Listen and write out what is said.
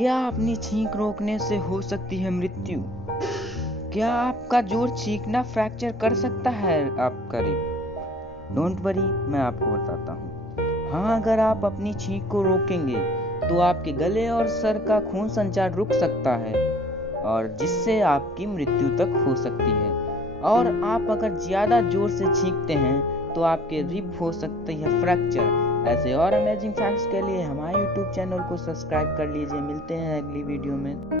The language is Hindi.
क्या अपनी छींक रोकने से हो सकती है मृत्यु? क्या आपका जोर छींकना फ्रैक्चर कर सकता है आपका रिब? डोंट वरी, मैं आपको बताता हूँ। हाँ, अगर आप अपनी छींक को रोकेंगे तो आपके गले और सर का खून संचार रुक सकता है और जिससे आपकी मृत्यु तक हो सकती है। और आप अगर ज़्यादा जोर से छींकते हैं तो आपके रिब हो सकती है फ्रैक्चर। ऐसे और अमेजिंग फैक्ट्स के लिए हमारे YouTube चैनल को सब्सक्राइब कर लीजिए। मिलते हैं अगली वीडियो में।